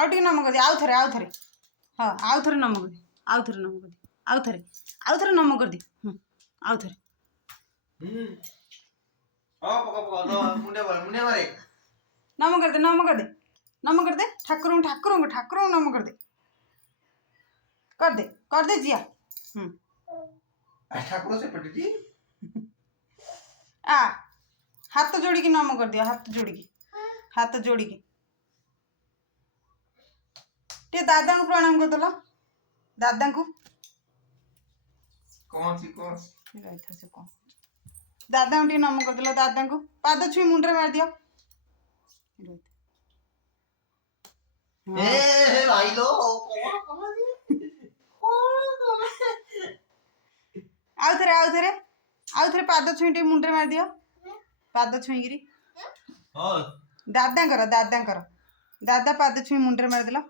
आउ टिके नम कर दे आउ थरे हाँ आउ थरे नम कर दे आउ थरे नम कर दे आउ थरे नम कर दे आउ थरे नम कर दे नम कर दे नम कर दे ठाकुर नम कर दे जिया ठाकुर से पटी आ हाथ जोड़ी की नम कर दिया हाथ जोड़ी की टे दादा को प्रणाम कर दलो दादा को कौन सी से कौन दादा को नम कर दलो दादा को पाद छुई मुंडरे मार दियो ए भाई लो आउ थरे पाद छुई टे मुंडरे मार दियो पाद छुई गिरी हां दादा कर दादा पाद छुई मुंडरे मार दिलो